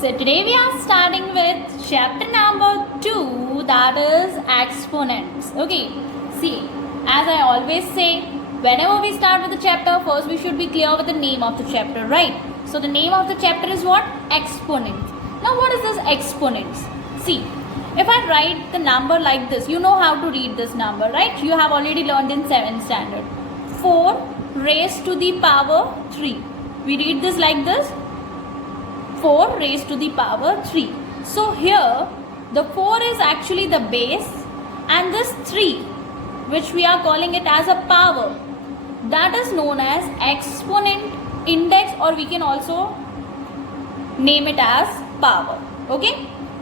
So today we are starting with chapter number 2, that is exponents. Okay, see, as I always say, whenever we start with the chapter, first we should be clear with the name of the chapter, right? So the name of the chapter is what? Exponents. Now what is this exponents? See, if I write the number like this, you know how to read this number, right? You have already learned in 7th standard. 4 raised to the power 3. We read this like this. 4 raised to the power 3. So here the 4 is actually the base and this 3, which we are calling it as a power, that is known as exponent index, or we can also name it as power. Okay,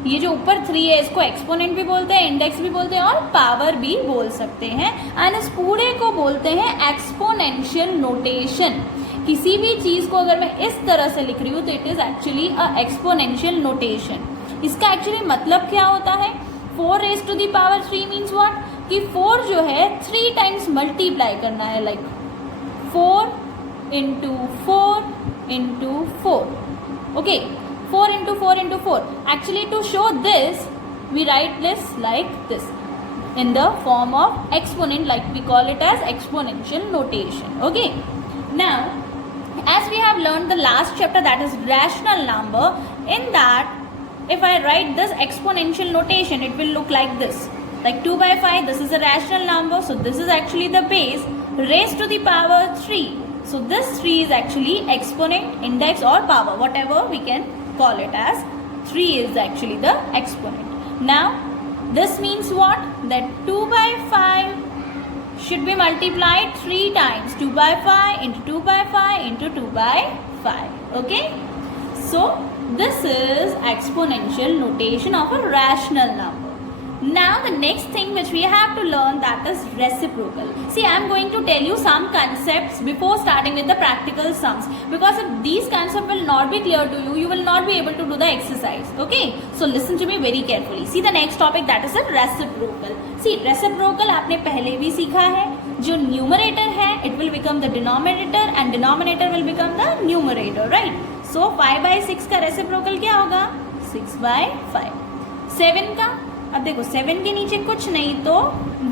ये जो ऊपर 3 है इसको exponent भी बोलते हैं, index भी बोलते हैं और पावर भी बोल सकते हैं, एंड इस पूरे को बोलते हैं एक्सपोनेंशियल नोटेशन. किसी भी चीज को अगर मैं इस तरह से लिख रही हूँ तो it is actually a exponential notation. इसका एक्चुअली मतलब क्या होता है? 4 raise to the power 3 means what? कि 4 जो है 3 टाइम्स मल्टीप्लाई करना है, like 4 into 4 into 4. Okay, 4 into 4 into 4. Actually, to show this, we write this like this in the form of exponent, like we call it as exponential notation. Okay. Now, as we have learned the last chapter, that is rational number, in that if I write this exponential notation, it will look like this. Like 2 by 5, this is a rational number. So this is actually the base raised to the power 3. So this 3 is actually exponent, index or power, whatever we can call it as. 3 is actually the exponent. Now this means what? That 2 by 5 should be multiplied 3 times. 2 by 5 into 2 by 5 into 2 by 5. Okay, so this is exponential notation of a rational number. Now the next thing which we have to learn, that is reciprocal. See, I am going to tell you some concepts before starting with the practical sums, because if these concepts will not be clear to you, you will not be able to do the exercise. Okay, so listen to me very carefully. See the next topic, that is a reciprocal. See, reciprocal आपने पहले भी सीखा है. जो numerator है, it will become the denominator and denominator will become the numerator, right? So 5 by 6 का reciprocal क्या होगा? 6 by 5. 7 का, अब देखो 7 के नीचे कुछ नहीं तो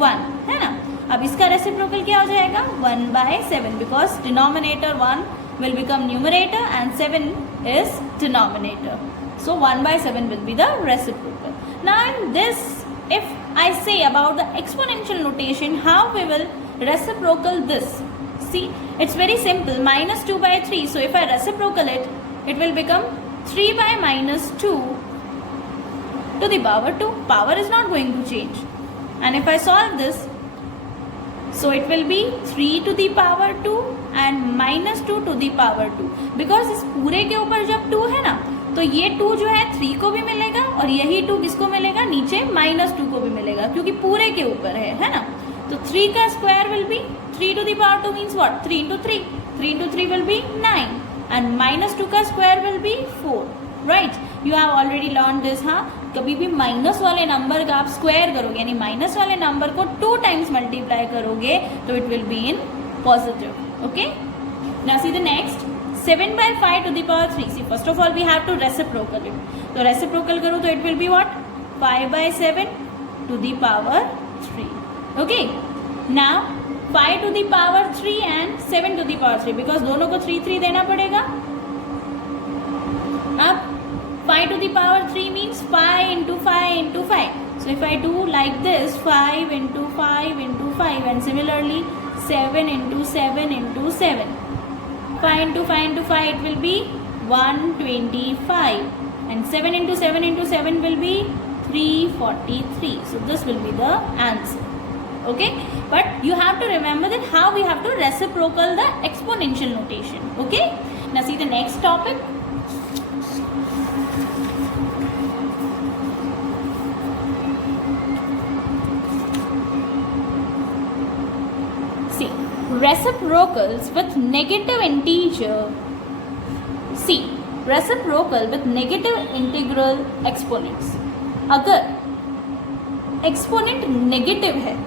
1 है ना. अब इसका रेसिप्रोकल क्या हो जाएगा? 1 by 7, because denominator 1 will become numerator and 7 is denominator. So 1 by 7 will be the reciprocal. Now in this, if I say about the exponential notation, how we will reciprocal this? See, it's very simple. Minus 2 by 3. So if I reciprocal it, it will become 3 by minus 2 to the power 2. Power is not going to change. And if I solve this, so it will be 3 to the power 2 and minus 2 to the power 2. Because इस पूरे के ऊपर जब 2 है ना, तो ये 2 जो है 3 को भी मिलेगा और यही 2 किसको मिलेगा? नीचे minus 2 को भी मिलेगा, क्योंकि पूरे के ऊपर है ना. तो 3 का square will be 3 to the power 2 means what? 3 into 3. 3 into 3 will be 9 and minus 2 का square will be 4. Right, you have already learn this. हाँ, कभी भी माइनस वाले नंबर का आप स्क्वायर करोगे, यानी माइनस वाले नंबर को 2 टाइम्स मल्टीप्लाई करोगे तो it will be in positive. Okay, now see the next. 7 by 5 to the power 3. See, first of all we have to reciprocal it. तो रेसिप्रोकल करो तो it will be what? 5 by 7 to the power 3. Okay, now 5 to the power 3 and 7 to the power 3, because दोनों को 3 3 देना पड़ेगा. अब 5 to the power 3 means 5 into 5 into 5. So if I do like this, 5 into 5 into 5, and similarly 7 into 7 into 7. 5 into 5 into 5, it will be 125. And 7 into 7 into 7 will be 343. So this will be the answer. Okay, but you have to remember that how we have to reciprocal the exponential notation. Okay, now see the next topic. See, reciprocals with negative integer. See, reciprocal with negative integral exponents. अगर exponent negative है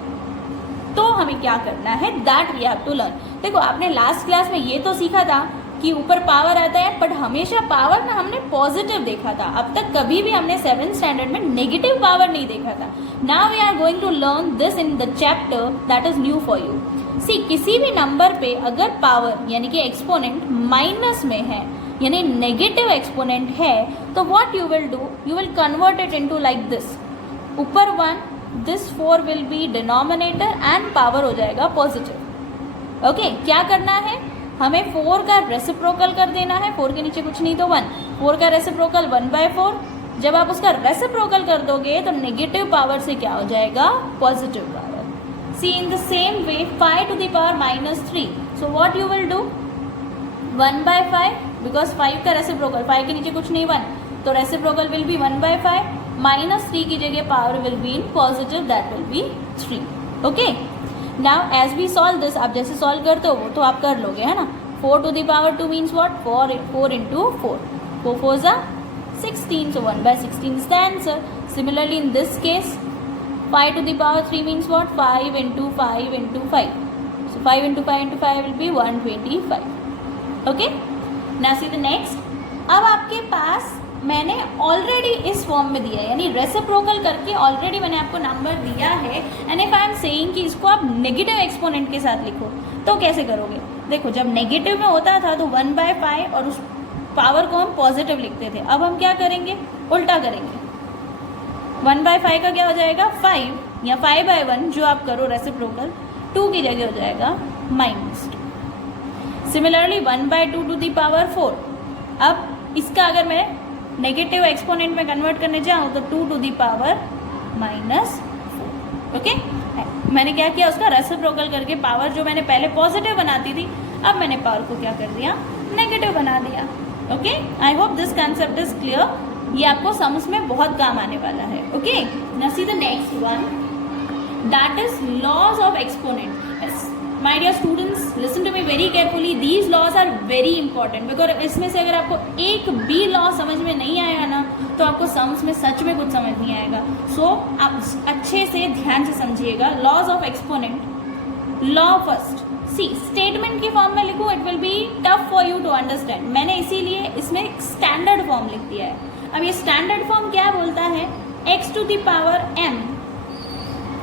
तो हमें क्या करना है? That we have to learn. देखो, आपने last class में ये तो सीखा था कि ऊपर पावर आता है, बट हमेशा पावर ना हमने पॉजिटिव देखा था. अब तक कभी भी हमने 7th स्टैंडर्ड में नेगेटिव पावर नहीं देखा था. Now we are going to learn this in the chapter that is new for you. See, किसी भी नंबर पे अगर पावर यानी कि एक्सपोनेंट माइनस में है यानी नेगेटिव एक्सपोनेंट है तो what you will do, you will convert it into like this. ऊपर 1, this 4 will be denominator and power हो जाएगा पॉजिटिव. ओके, क्या करना है, हमें 4 का रेसिप्रोकल कर देना है. 4 के नीचे कुछ नहीं तो 1. 4 का रेसिप्रोकल 1/4. जब आप उसका रेसिप्रोकल कर दोगे तो नेगेटिव पावर से क्या हो जाएगा, positive power. See, in the same way 5 to the power -3. So what you will do, 1/5 because 5 का रेसिप्रोकल, 5 के नीचे कुछ नहीं 1, तो रेसिप्रोकल विल बी 1/5. -3 की जगह power will be in positive, that will be 3. Okay, now as we solve this, आप जैसे सॉल्व करते हो वो तो आप कर लोगे, है ना. 4 to the power 2 means what, 4 into 4. 4 4s are 16, so 1/16 is the answer. Similarly in this case 5 to the power 3 means what, 5 into 5 into 5. So 5 into 5 into 5 will be 125. Okay, now see the next. अब आपके पास मैंने already इस form में दिया है, यानी reciprocal करके already मैंने आपको नंबर दिया है. And if I am saying कि इसको आप नेगेटिव एक्सपोनेंट के साथ लिखो तो कैसे करोगे. देखो, जब नेगेटिव में होता था तो 1/5 और उस पावर को हम पॉजिटिव लिखते थे. अब हम क्या करेंगे, उल्टा करेंगे. 1/5 का क्या हो जाएगा, 5 या 5/1 जो आप करो रेसिप्रोकल, 2 की जगह हो जाएगा -2. Similarly 1/2 to the power 4. अब इसका अगर मैं नेगेटिव एक्सपोनेंट में कन्वर्ट करने जाऊँ तो 2 to the power -4. ओके, मैंने क्या किया, उसका रेसिप्रोकल करके पावर जो मैंने पहले पॉजिटिव बनाती थी अब मैंने पावर को क्या कर दिया, नेगेटिव बना दिया. Okay, I hope this concept is clear. ये आपको सम्स में बहुत काम आने वाला है. Okay, now see the next one, that is laws of exponent. My dear students, listen to me very carefully. These laws are very important because इसमें से अगर आपको एक भी लॉ समझ में नहीं आएगा ना तो आपको सम्स में सच में कुछ समझ नहीं आएगा. सो आप अच्छे से ध्यान से समझिएगा. Laws of exponent. Law first, see, statement की फॉर्म में लिखूं, it will be tough for you to understand. मैंने इसीलिए इसमें एक स्टैंडर्ड फॉर्म लिख दिया है. अब ये स्टैंडर्ड फॉर्म क्या बोलता है, x to the power m,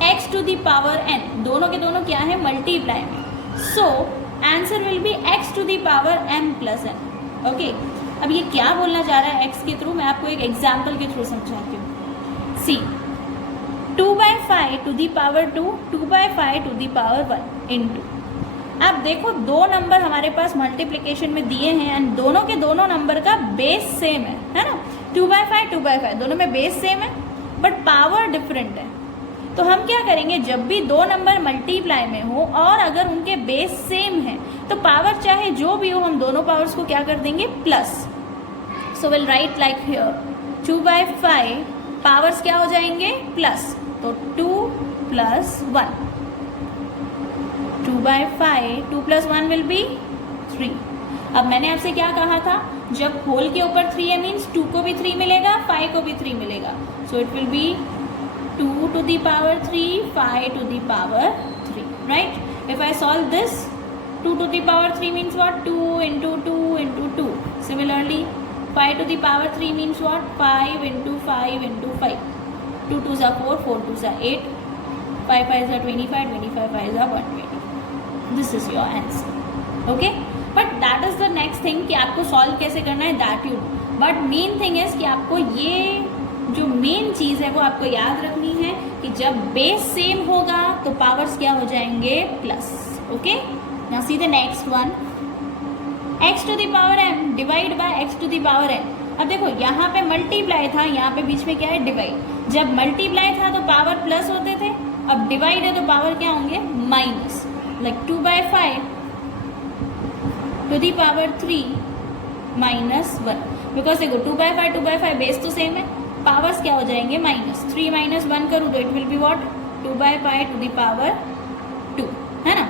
x to the power n, दोनों के दोनों क्या है, मल्टीप्लाई में. So answer will be x to the power m plus n. Okay, अब ये क्या बोलना चाह रहा है x के थ्रू, मैं आपको एक एग्जाम्पल के थ्रू समझाती हूँ. सी, 2/5 to the power 2, 2/5 to the power 1 into. अब देखो, दो नंबर हमारे पास मल्टीप्लिकेशन में दिए हैं एंड दोनों के दोनों नंबर का बेस सेम है ना. 2/5 2/5 दोनों में बेस सेम है बट पावर डिफरेंट है. तो हम क्या करेंगे, जब भी दो नंबर मल्टीप्लाई में हो और अगर उनके बेस सेम है तो पावर चाहे जो भी हो हम दोनों पावर्स को क्या कर देंगे, plus. So will write like here 2/5 powers क्या हो जाएंगे, प्लस. तो 2 + 1. 2/5, 2 + 1 विल बी 3. अब मैंने आपसे क्या कहा था, जब होल के ऊपर 3 है मीन्स 2 को भी 3 मिलेगा, 5 को भी 3 मिलेगा. So it will B 2 to the power 3, 5 to the power 3, right? If I solve this, 2 to the power 3 means what? 2 into 2 into 2. Similarly, 5 to the power 3 means what? 5 into 5 into 5. 2 2s are 4, 4 2s are 8, 5 5s are 25, 25 5s are 120. This is your answer. Okay? But that is the next thing कि आपको solve कैसे करना है, that you do. But main thing is कि आपको ये जो main चीज़ है वो आपको याद रखनी है कि जब बेस सेम होगा तो पावर्स क्या हो जाएंगे, plus. Okay, now see the next one, x to the power m divide by x to the power n. अब देखो, यहाँ पे मल्टीप्लाई था, यहाँ पे बीच में क्या है, डिवाइड. जब मल्टीप्लाई था तो पावर प्लस होते थे, अब डिवाइड है तो पावर क्या होंगे, minus. Like 2/5 to the power 3 -1. Because देखो 2/5 2/5 बेस तो सेम है, पावर्स क्या हो जाएंगे, माइनस. 3 - 1 करूँ तो it will be what, 2/5 to the power 2, है ना.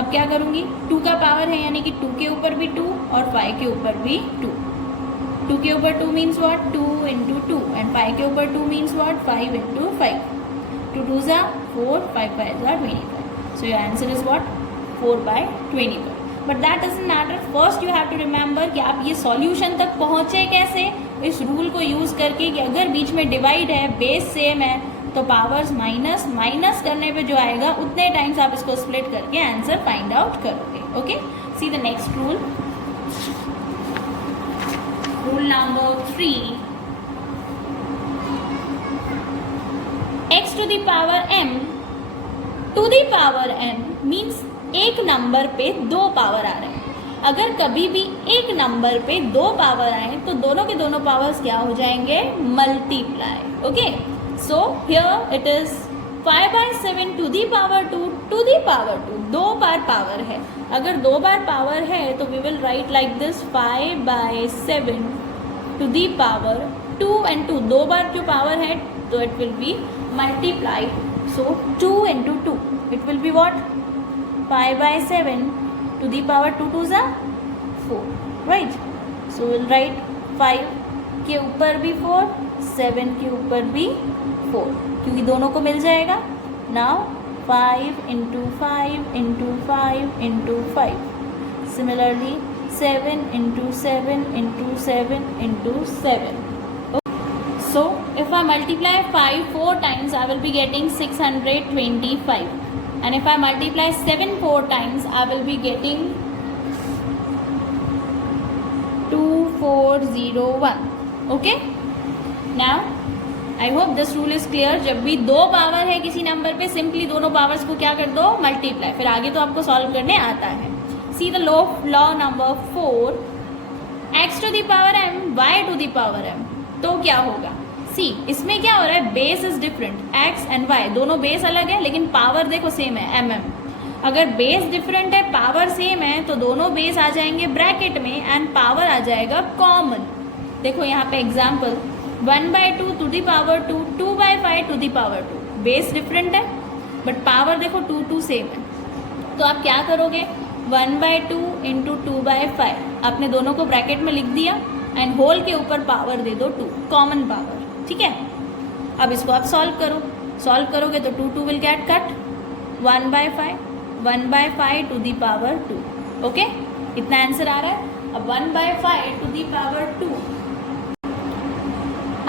अब क्या करूँगी, 2 का पावर है यानी कि 2 के ऊपर भी 2 और 5 के ऊपर भी 2. 2 के ऊपर 2 मीन्स वॉट, 2 into 2 एंड 5 के ऊपर 2 means what, 5 into 5. 2 2s are 4, 5 5s are 25. So your answer is what, 4/25. But that doesn't matter. First you have to remember कि आप ये सॉल्यूशन तक पहुँचे कैसे, इस रूल को यूज़ करके कि अगर बीच में डिवाइड है, बेस सेम है, तो पावर्स माइनस माइनस करने पे जो आएगा उतने टाइम्स आप इसको स्प्लिट करके आंसर फाइंड आउट करोगे. Okay, see the next rule. Rule number 3. x to the power m to the power n means एक नंबर पे दो पावर आ रहे हैं. अगर कभी भी एक नंबर पे दो पावर आए तो दोनों के दोनों पावर्स क्या हो जाएंगे, multiply. Okay, so here it is 5/7 to the power 2 to the power 2. दो बार पावर है. अगर दो बार पावर है तो we will write like this 5/7 to the power 2 and 2. दो बार जो पावर है तो it will B multiplied. So 2 into 2, it will be what? 5/7 to the power 2 2s are 4, right? So we'll write 5 के ऊपर भी 4, 7 के ऊपर भी 4, क्योंकि दोनों को मिल जाएगा. Now 5 into 5 into 5 into 5. Similarly 7 into 7 into 7 into 7. So if I multiply 5 4 times, I will be getting 625. And if I multiply 7 4 times, I will be getting 2401. Okay? Now, I hope this rule is clear. जब भी दो power है किसी number पे, simply दोनों powers को क्या कर दो, मल्टीप्लाई. फिर आगे तो आपको सॉल्व करने आता है. See the law number 4. x to the power m, y to the power m. तो क्या होगा, सी इसमें क्या हो रहा है, base is different. x and y दोनों बेस अलग है लेकिन पावर देखो सेम है, mm. अगर बेस डिफरेंट है, पावर सेम है, तो दोनों बेस आ जाएंगे ब्रैकेट में एंड पावर आ जाएगा कॉमन. देखो यहाँ पे example 1/2 to the power 2, 2/5 to the power 2. Base different है बट पावर देखो 2 2 सेम है. तो आप क्या करोगे, 1/2 into 2/5 आपने दोनों को ब्रैकेट में लिख दिया एंड होल के ऊपर पावर दे दो 2, कॉमन पावर. ठीक है, अब इसको आप सॉल्व करो. सॉल्व करोगे तो 2 2 will get cut. 1/5 to the power 2. Okay, इतना आंसर आ रहा है. अब 1/5 to the power 2.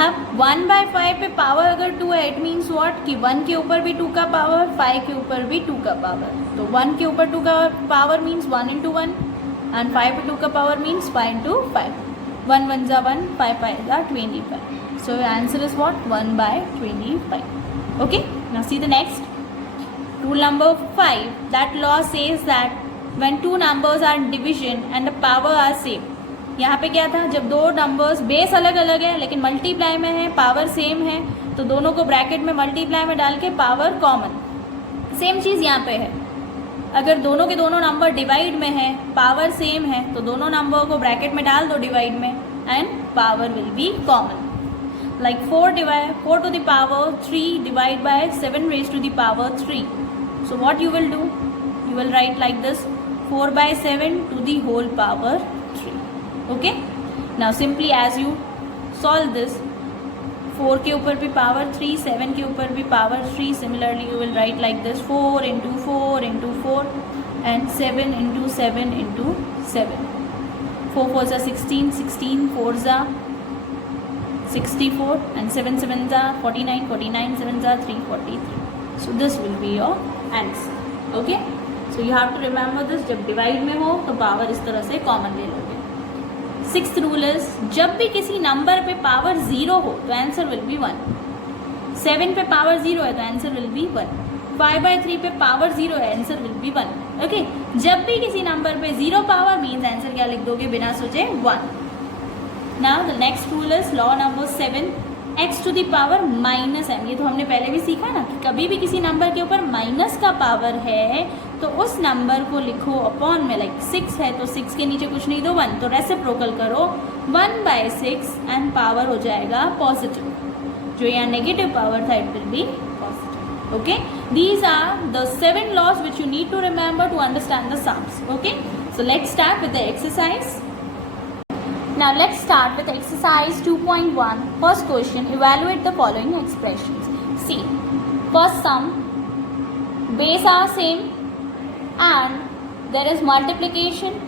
अब 1/5 पे पावर अगर 2 है, इट मीन्स व्हाट कि 1 के ऊपर भी 2 का पावर, 5 के ऊपर भी 2 का पावर. तो 1 के ऊपर 2 का पावर मीन्स 1 into 1 एंड 5 पे 2 का power means 5 into 5. 1 1s are 1, 5 5s are 25. So your answer is what? 1/25. Okay, now see the next. Rule number 5. That law says that when two numbers are in division and the power are same. यहाँ पे क्या था, जब दो numbers base अलग अलग है लेकिन मल्टीप्लाई में है, पावर सेम है, तो दोनों को ब्रैकेट में मल्टीप्लाई में डाल के पावर कॉमन. सेम चीज़ यहाँ पे है. अगर दोनों के दोनों नंबर डिवाइड में है, पावर सेम है, तो दोनों नंबर को ब्रैकेट में डाल दो डिवाइड में and power will B common. Like 4 to the power 3 divided by 7 raised to the power 3. So what you will do? You will write like this, 4/7 to the whole power 3. Okay? Now simply as you solve this, 4 के ऊपर भी power 3, 7 के ऊपर भी power 3. Similarly you will write like this, 4 into 4 into 4 and 7 into 7 into 7. 4 4s are 16, 16 4s are 64 and 7 7s are 49, 49 7s are 343. So this will be your answer. Okay? So you have to remember this. जब divide में हो तो power इस तरह से common ले लोगे. 6th rule is, जब भी किसी नंबर पे पावर 0 हो तो आंसर विल बी 1. 7 पे पावर 0 है तो आंसर विल बी 1. 5/3 पे पावर 0 है, आंसर विल बी 1. ओके, जब भी किसी नंबर पे 0 पावर मीन्स आंसर क्या लिख दोगे बिना सोचे, 1. Now the next rule is law number 7, x to the power minus m. ये तो हमने पहले भी सीखा ना कि कभी भी किसी नंबर के ऊपर माइनस का पावर है तो उस नंबर को लिखो अपॉन में. लाइक 6 है तो 6 के नीचे कुछ नहीं दो 1, तो रेसिप्रोकल करो 1/6 एंड पावर हो जाएगा पॉजिटिव. जो यहाँ नेगेटिव पावर था it will be positive. Okay, these are the 7 laws which you need to remember to understand the sums. Okay, so let's start with the exercise. Now let's start with exercise 2.1. First question, evaluate the following expressions. See, first sum, base are same and there is multiplication,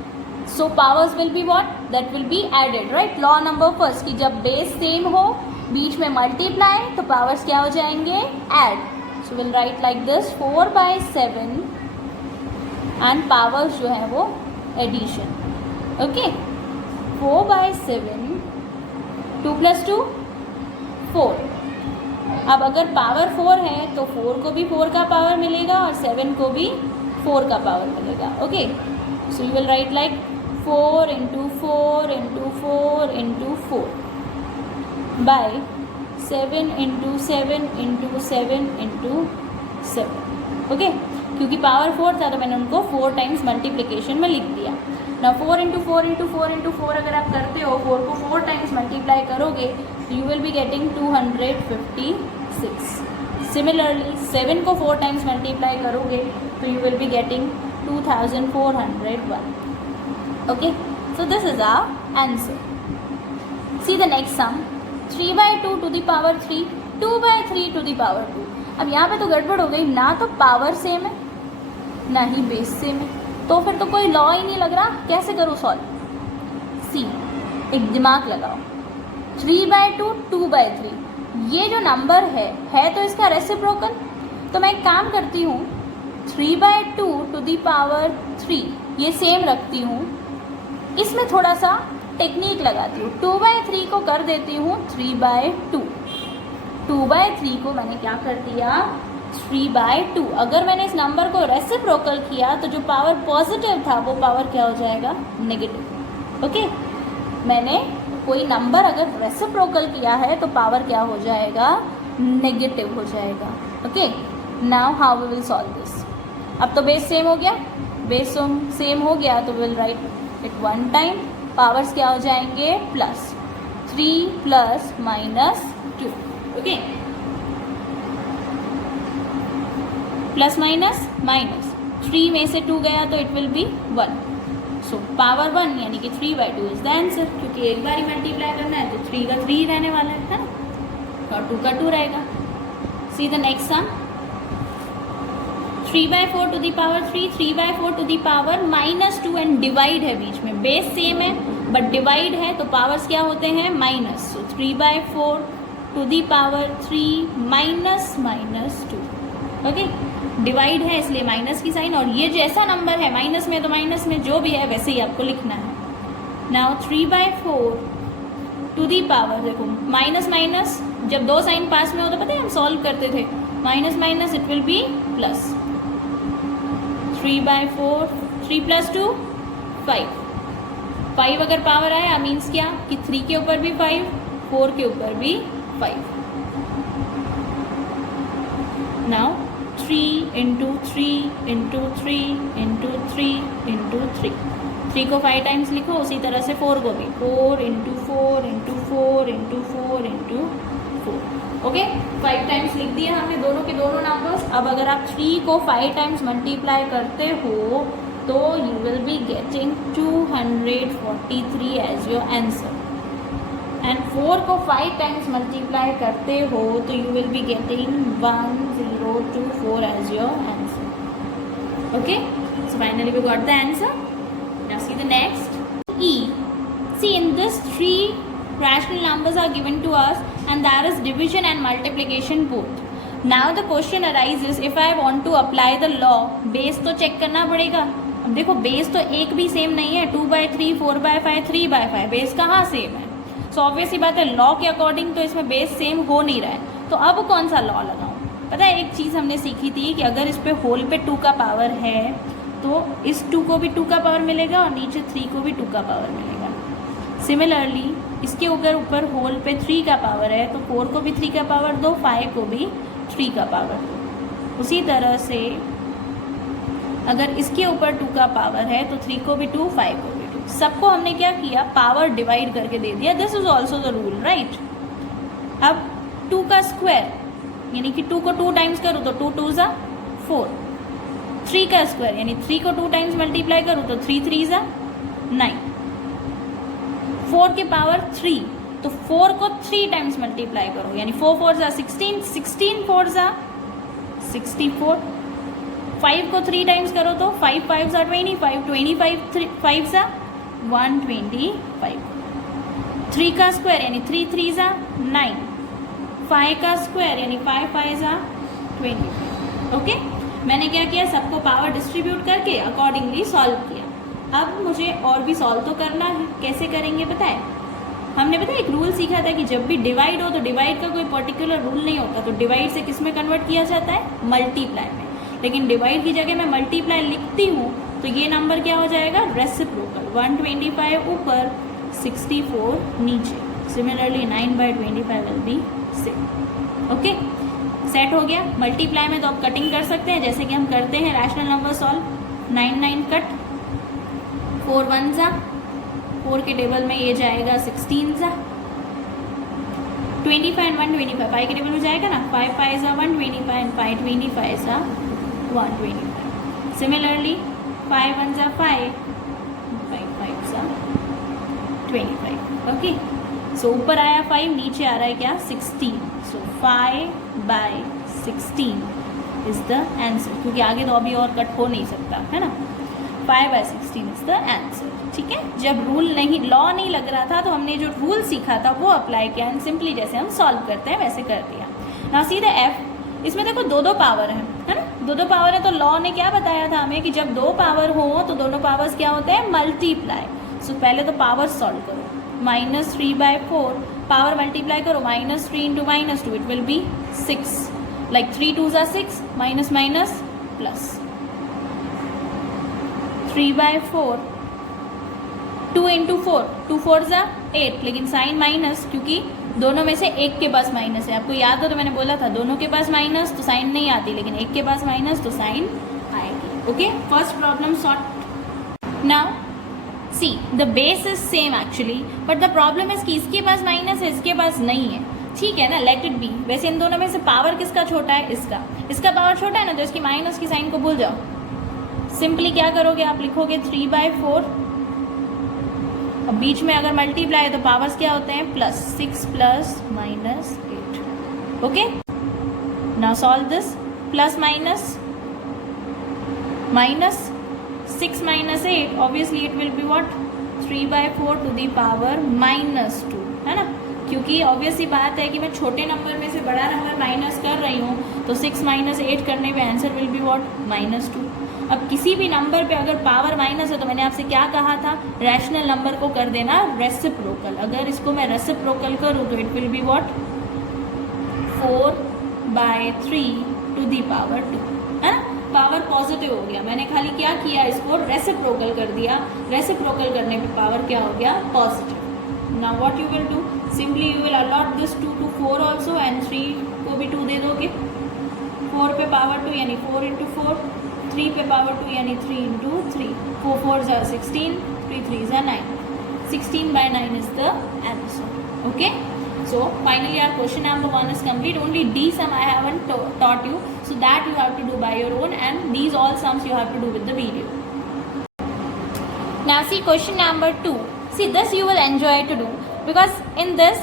so powers will be what? That will be added, right? Law number first कि जब base same हो, बीच में multiply, तो powers क्या हो जाएंगे? Add. So we'll write like this 4/7 and powers जो है वो addition. Okay? 4/7, 2 + 2 4. अब अगर पावर 4 है तो 4 को भी 4 का पावर मिलेगा और 7 को भी 4 का पावर मिलेगा. Okay, so you will write like 4 × 4 × 4 × 4 by 7 × 7 × 7 × 7. Okay, क्योंकि पावर 4 था तो मैंने उनको 4 टाइम्स मल्टीप्लिकेशन में लिख दिया. ना 4 × 4 × 4 × 4 अगर आप करते हो, 4 को 4 टाइम्स मल्टीप्लाई करोगे तो you will be getting 256. Similarly 7 को 4 टाइम्स मल्टीप्लाई करोगे तो you will be getting 2401. Okay, so this is our answer. See the next sum. 3/2 to the power 3, 2/3 to the power 2. अब यहाँ पे तो गड़बड़ हो गई, ना तो पावर सेम है ना ही बेस सेम है, तो फिर तो कोई लॉ ही नहीं लग रहा. कैसे करूँ सॉल्व? सी, एक दिमाग लगाओ. 3/2 2/3, ये जो नंबर है तो इसका रेसिप्रोकल. तो मैं एक काम करती हूँ, 3/2 टू द पावर 3 ये सेम रखती हूँ. इसमें थोड़ा सा टेक्निक लगाती हूँ. 2/3 को कर देती हूँ 3/2. 2/3 को मैंने क्या कर दिया? 3/2. अगर मैंने इस नंबर को रेसिप्रोकल किया तो जो पावर पॉजिटिव था वो पावर क्या हो जाएगा? नेगेटिव. ओके, मैंने कोई नंबर अगर रेसिप्रोकल किया है तो पावर क्या हो जाएगा? नेगेटिव हो जाएगा. Okay, now how we will solve this. अब तो बेस सेम हो गया, बेस सेम हो गया तो will write it one time. Powers क्या हो जाएंगे? Plus 3 + -2. Okay, plus minus minus 3 में से 2 गया तो it will B 1. So power 1 यानी कि 3/2 इज द आंसर. क्योंकि एक बार ही मल्टीप्लाई करना है तो 3 का 3 रहने वाला है ना, और 2 का 2 रहेगा. See the next sum. 3/4 to the power 3, 3/4 to the power -2 and divide है बीच में. बेस सेम है बट डिवाइड है तो पावर्स क्या होते हैं? Minus. So 3/4 to the power 3 -2. Okay, divide है इसलिए माइनस की साइन, और ये जैसा नंबर है माइनस में तो माइनस में जो भी है वैसे ही आपको लिखना है. नाउ 3/4 टू दी पावर, देखो माइनस माइनस जब दो साइन पास में हो तो पता है हम सॉल्व करते थे, minus minus it will B plus. 3/4, 3 + 2 5. 5 अगर पावर आया मीन्स क्या कि 3 के ऊपर भी 5, 4 के ऊपर भी 5. नाउ 3 × 3 × 3 × 3 × 3. 3 को 5 टाइम्स लिखो, उसी तरह से 4 को भी 4 × 4 × 4 × 4 × 4. ओके, 5 टाइम्स लिख दिया हमने दोनों के दोनों नंबर्स. अब अगर आप 3 को 5 टाइम्स मल्टीप्लाई करते हो तो you will be getting 243 as your answer. And 4 को 5 टाइम्स मल्टीप्लाई करते हो तो you will be getting 1024 as your answer. Okay, so finally we got the answer. Now see the next. E. See, in this 3 rational numbers are given to us and that is division and multiplication both. Now the question arises, if I want to apply the law, base तो check करना पड़ेगा. अब देखो base तो एक भी same नहीं है, 2/3, 4/5, 3/5, base कहाँ सेम है? सो ऑब्वियसली बात है लॉ के अकॉर्डिंग तो इसमें बेस सेम हो नहीं रहा है. तो अब कौन सा लॉ लगाऊं? पता है एक चीज़ हमने सीखी थी कि अगर इस पे होल पे 2 का पावर है तो इस 2 को भी 2 का पावर मिलेगा और नीचे 3 को भी 2 का पावर मिलेगा. सिमिलरली इसके ऊपर होल पे 3 का पावर है तो 4 को भी 3 का पावर दो, 5 को भी 3 का पावर दो. उसी तरह से अगर इसके ऊपर 2 का पावर है तो 3 को भी 2, 5 को भी 2. सबको हमने क्या किया? पावर डिवाइड करके दे दिया. This is also the rule, right. अब 2 का स्क्वायर यानी कि 2 को 2 टाइम्स करो तो 2 2 ज़ा 4. 3 का स्क्वायर यानी 3 को 2 टाइम्स मल्टीप्लाई करूँ तो 3 3 ज़ा 9. 4 के पावर 3 तो 4 को 3 टाइम्स मल्टीप्लाई करो यानी 4 4 ज़ा 16, 16 4 ज़ा 64. 5 को 3 टाइम्स करो तो 5 5s are 25, 25 5s are 125, 3 का स्क्वायर यानी 3 3s are 9, 5 का स्क्वायर यानी 5 5s are 25। ओके, मैंने क्या किया, सबको पावर डिस्ट्रीब्यूट करके अकॉर्डिंगली सॉल्व किया। अब मुझे और भी सॉल्व तो करना है, कैसे करेंगे बताएं? हमने पता एक रूल सीखा था कि जब भी डिवाइड हो तो डिवाइड का कोई पर्टिकुलर रूल नहीं होता, तो डिवाइड से किस में कन्वर्ट किया जाता है, मल्टीप्लाई में। लेकिन डिवाइड की जगह मैं मल्टीप्लाई लिखती हूँ तो ये नंबर क्या हो जाएगा, रेसिप्रोकल। 125 ऊपर 64 नीचे, similarly 9/25 will be 6। Okay, set हो गया। मल्टीप्लाई में तो आप कटिंग कर सकते हैं जैसे कि हम करते हैं रैशनल नंबर सॉल्व। 9 9 कट, 4 1 जा, 4 के टेबल में ये जाएगा 16 जा, 25 and 125 5 के टेबल में जाएगा ना, 5 5 जा 125 and 5 25 जा 125। सिमिलरली 5 1 जा 5, 5 5 जा 25। ओके, सो ऊपर आया 5, नीचे आ रहा है क्या, 16। सो 5/16 इज द आंसर, क्योंकि आगे तो अभी और कट हो नहीं सकता है ना। 5/16 इज द आंसर। ठीक है, जब रूल नहीं, लॉ नहीं लग रहा था तो हमने जो रूल सीखा था वो अप्लाई किया एंड सिंपली जैसे हम सॉल्व करते हैं वैसे कर दिया। ना सीधे एफ, इसमें देखो दो दो पावर है ना, दो दो पावर है तो लॉ ने क्या बताया था हमें कि जब दो पावर हो तो दोनों पावर्स क्या होते हैं, मल्टीप्लाई। सो पहले तो पावर सॉल्व करो, -3/4 पावर मल्टीप्लाई करो, -3 × -2 it will B 6, like 3 2s are 6, minus minus plus, 3/4 2 × 4, 2 4s are 8, लेकिन साइन माइनस, क्योंकि दोनों में से एक के पास माइनस है। आपको याद हो तो मैंने बोला था दोनों के पास माइनस तो साइन नहीं आती, लेकिन एक के पास माइनस तो साइन आएगी। Okay, first problem solve. Now see the base is same actually, but the problem is कि इसके पास माइनस है, इसके पास नहीं है। ठीक है ना, लेट इट बी। वैसे इन दोनों में से पावर किसका छोटा है, इसका पावर छोटा है ना, तो इसकी माइनस की साइन को भूल जाओ। सिंपली क्या करोगे, आप लिखोगे 3/4, अब बीच में अगर मल्टीप्लाई है तो पावर्स क्या होते हैं, plus 6 + -8। Okay, now solve this, plus minus minus 6 - 8, obviously it will be what, 3/4 to the power -2, है ना, क्योंकि ऑब्वियस ही बात है कि मैं छोटे नंबर में से बड़ा नंबर माइनस कर रही हूँ तो 6 - 8 करने पे आंसर विल बी व्हाट, -2। अब किसी भी नंबर पे अगर पावर माइनस है तो मैंने आपसे क्या कहा था, रैशनल नंबर को कर देना रेसिप्रोकल। अगर इसको मैं रेसिप्रोकल करूँ तो it will be what, 4/3 to the power 2, है ना, पावर पॉजिटिव हो गया। मैंने खाली क्या किया, इसको रेसिप्रोकल कर दिया, रेसिप्रोकल करने पे पावर क्या हो गया, positive. Now what you will do, simply you will allot this 2 to 4 also and 3 को भी 2 दे दोगे। 4 पे पावर 2 यानी 4 × 4, 3 पे पावर 2 यानी 3 × 3, 4 4s are 16, 3 3s are 9, 16/9 is the answer. Okay, so finally our question number 1 is complete. Only D sum I haven't taught you, so that you have to do by your own, and these all sums you have to do with the video. Now see question number 2. See, this you will enjoy to do, because in this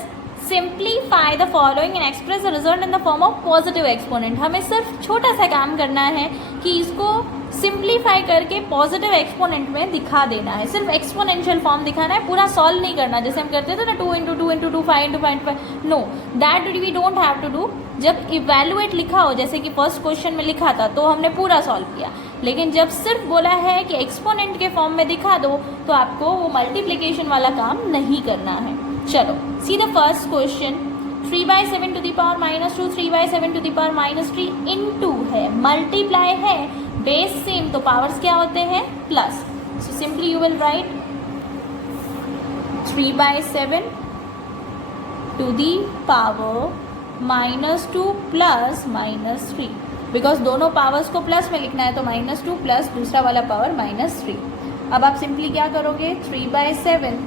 simplify the following and express the result in the form of positive exponent. हमें सिर्फ छोटा सा काम करना है कि इसको simplify करके पॉजिटिव एक्सपोनेंट में दिखा देना है, सिर्फ एक्सपोनेंशियल फॉर्म दिखाना है, पूरा सॉल्व नहीं करना जैसे हम करते थे ना 2 × 2 × 2 5 × 5 5। No, that we don't have to do. जब इवेल्युएट लिखा हो जैसे कि फर्स्ट क्वेश्चन में लिखा था तो हमने पूरा सॉल्व किया, लेकिन जब सिर्फ बोला है कि एक्सपोनेंट के फॉर्म में दिखा दो तो आपको वो मल्टीप्लिकेशन वाला काम नहीं करना है। चलो see the first question, 3/7 to the power -2, 3/7 to the power -3 इनटू है, मल्टीप्लाई है, बेस सेम तो पावर्स क्या होते हैं, plus. So simply you will write 3/7 to the power -2 plus -3, because दोनों पावर्स को प्लस में लिखना है तो -2 प्लस दूसरा वाला पावर -3। अब आप सिंपली क्या करोगे, 3/7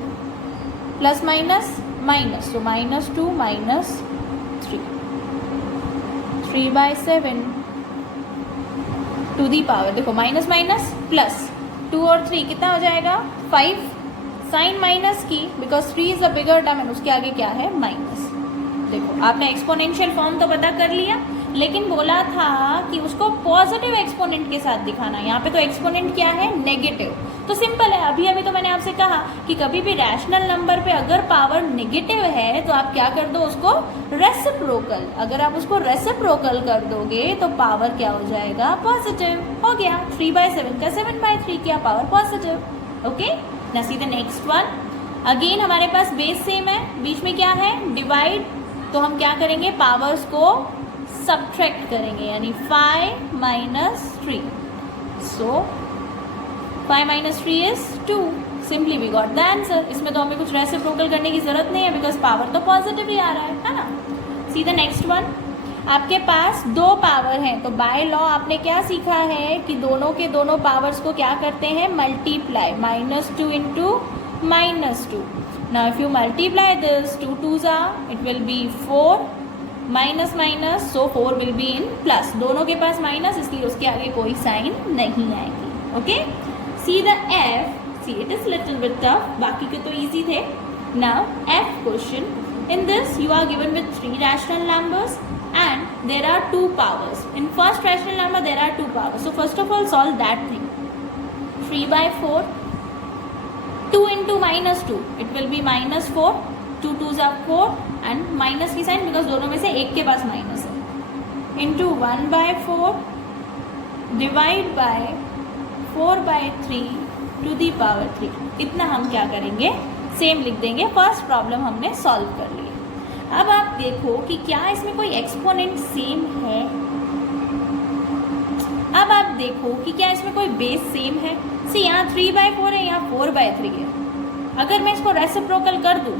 प्लस माइनस माइनस, तो -2 -3, 3/7 टू दी पावर, देखो माइनस माइनस प्लस, 2 और 3 कितना हो जाएगा, 5, साइन माइनस की because 3 is a bigger term and उसके आगे क्या है, माइनस। देखो आपने एक्सपोनेंशियल फॉर्म तो पता कर लिया, लेकिन बोला था कि उसको पॉजिटिव एक्सपोनेंट के साथ दिखाना। यहाँ पे तो एक्सपोनेंट क्या है, नेगेटिव। तो सिंपल है, अभी अभी तो मैंने आपसे कहा कि कभी भी रैशनल नंबर पे अगर पावर नेगेटिव है तो आप क्या कर दो, उसको रेसिप्रोकल। अगर आप उसको रेसिप्रोकल कर दोगे तो पावर क्या हो जाएगा, पॉजिटिव हो गया। 3/7 का 7/3 किया, पावर पॉजिटिव। ओके, ना सी द नेक्स्ट वन। अगेन हमारे पास बेस सेम है, बीच में क्या है, डिवाइड। तो हम क्या करेंगे, पावर्स को सब्ट्रैक्ट करेंगे, यानी 5 - 3। So 5 - 3 is 2। Simply we got the answer. इसमें तो हमें कुछ रेसिप्रोकल करने की जरूरत नहीं है, बिकॉज पावर तो पॉजिटिव ही आ रहा है ना। सी द नेक्स्ट वन। आपके पास दो पावर हैं, तो बाय लॉ आपने क्या सीखा है कि दोनों के दोनों पावर्स को क्या करते हैं, multiply. -2 × -2। Now if you multiply this, 2 2s it will be 4, minus minus, so 4 will be in plus. दोनों के पास माइनस, इसलिए उसके आगे कोई साइन नहीं आएगी। Okay, see the F. See it is little bit tough, बाकी के तो इजी थे। Now F question. In this you are given with 3 rational numbers and there are 2 powers. In first rational number there are 2 powers. So first of all solve that thing. 3/4, 2 × -2, it will be -4, 2 2s are 4 and minus की sign, because दोनों में से एक के पास minus है, into 1/4 divide by 4/3 to the power 3। इतना हम क्या करेंगे, सेम लिख देंगे। फर्स्ट प्रॉब्लम हमने सॉल्व कर ली। अब आप देखो कि क्या इसमें कोई एक्सपोनेंट सेम है। अब आप देखो कि क्या इसमें कोई बेस सेम है। सी यहाँ 3/4 है, यहाँ 4/3 है। अगर मैं इसको रेसिप्रोकल कर दूँ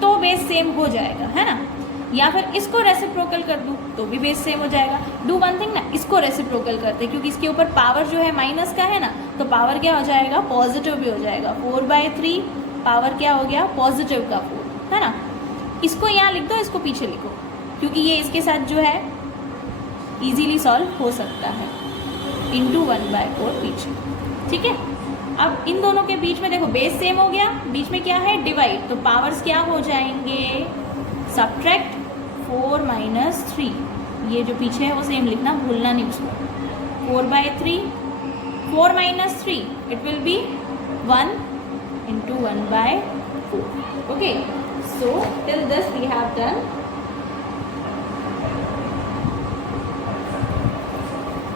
तो बेस सेम हो जाएगा, है ना। या फिर इसको रेसिप्रोकल कर दूँ तो भी बेस सेम हो जाएगा। डू वन थिंग ना, इसको रेसिप्रोकल करते, क्योंकि इसके ऊपर पावर जो है माइनस का है ना, तो पावर क्या हो जाएगा, पॉजिटिव भी हो जाएगा। 4/3 पावर क्या हो गया, पॉजिटिव का 4, है ना। इसको यहाँ लिख दो, इसको पीछे लिखो, क्योंकि ये इसके साथ जो है इजीली सॉल्व हो सकता है। इंटू 1/4 पीछे, ठीक है। अब इन दोनों के बीच में देखो बेस सेम हो गया, बीच में क्या है, डिवाइड। तो पावर्स क्या हो जाएंगे, सब्ट्रैक्ट 4 - 3। ये जो पीछे है वो सेम लिखना, भूलना नहीं उसको। 4/3, 4 - 3 it will B 1 × 1/4। Okay, so till this we have done।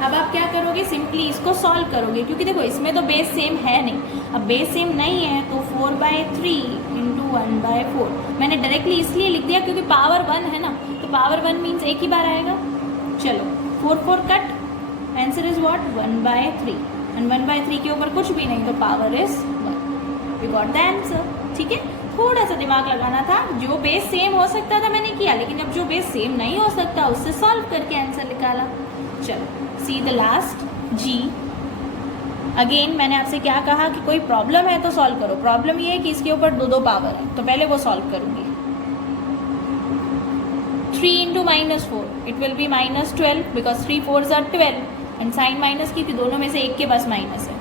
अब आप क्या करोगे, सिंपली इसको सॉल्व करोगे, क्योंकि देखो इसमें तो बेस सेम है नहीं। अब बेस सेम नहीं है तो 4/3 × 1/4 मैंने डायरेक्टली इसलिए लिख दिया क्योंकि पावर 1 है ना, तो पावर 1 मीन्स एक ही बार आएगा। चलो 4 cut, answer is what, 1/3। And 1/3 के ऊपर कुछ भी नहीं, तो power is 1। We got the answer, ठीक है। थोड़ा सा दिमाग लगाना था, जो बेस सेम हो सकता था मैंने किया, लेकिन अब जो बेस सेम नहीं हो सकता उससे सॉल्व करके आंसर निकाला। चलो see the last G. Again मैंने आपसे क्या कहा कि कोई प्रॉब्लम है तो सॉल्व करो। प्रॉब्लम ये है कि इसके ऊपर 2 पावर है, तो पहले वो सॉल्व करूंगी। 3 × -4 it will be -12, because 3 4s are 12 and sign minus की थी, दोनों में से एक के पास माइनस है।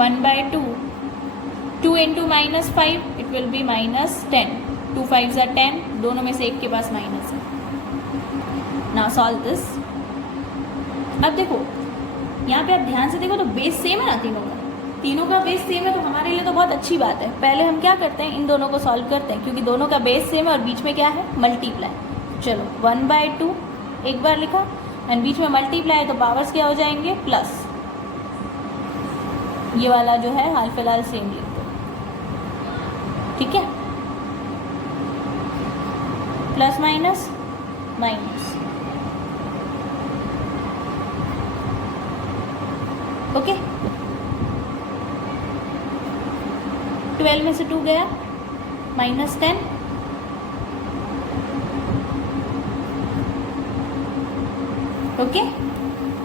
1/2, 2 × -5 it will B -10, 2 5s are 10, दोनों में से एक के पास माइनस है। Now solve this. अब देखो यहाँ पे आप ध्यान से देखो तो बेस सेम है ना, तीनों का बेस सेम है, तो हमारे लिए तो बहुत अच्छी बात है। पहले हम क्या करते हैं, इन दोनों को सॉल्व करते हैं, क्योंकि दोनों का बेस सेम है और बीच में क्या है, मल्टीप्लाई। चलो 1/2 एक बार लिखा एंड बीच में मल्टीप्लाई, तो पावर्स क्या हो जाएंगे, प्लस। ये वाला जो है हाल फिलहाल सेम लिख दो, ठीक है। Plus minus minus, okay. 12 में से 2 गया, -10, ओके।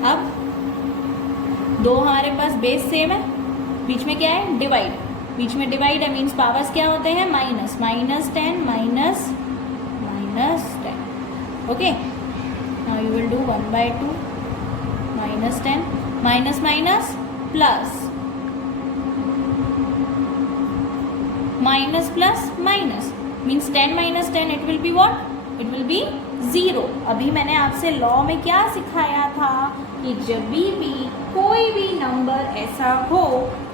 अब 2 हमारे पास बेस सेम है, बीच में क्या है, डिवाइड। बीच में डिवाइड है मीन्स पावर्स क्या होते हैं, minus, -10 -10, okay. Now you will do 1/2 -10 minus minus plus, minus plus minus means 10 - 10 it will be what, it will B 0। अभी मैंने आपसे लॉ में क्या सिखाया था कि जब भी कोई भी नंबर ऐसा हो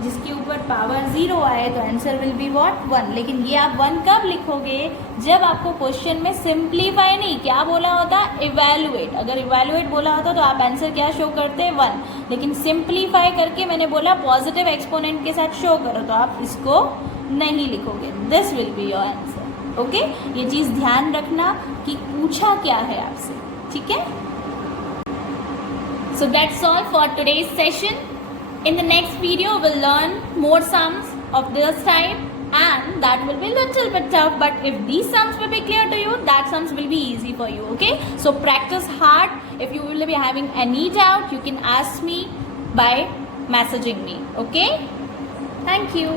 जिसके ऊपर पावर 0 आए तो आंसर विल बी व्हाट 1। लेकिन ये आप 1 कब लिखोगे, जब आपको क्वेश्चन में सिंप्लीफाई नहीं, क्या बोला होता, इवैल्यूएट। अगर इवैल्यूएट बोला होता तो आप आंसर क्या शो करते 1, लेकिन सिंप्लीफाई करके मैंने बोला पॉजिटिव एक्सपोनेंट के साथ शो करो तो आप इसको नहीं लिखोगे। This will be your answer. Okay, ये चीज़ ध्यान रखना कि पूछा क्या है आपसे, ठीक है। So that's all for today's session. In the next video, we'll learn more sums of this type, and that will be a little bit tough. But if these sums will be clear to you, that sums will be easy for you. Okay? So practice hard. If you will be having any doubt, you can ask me by messaging me. Okay? Thank you.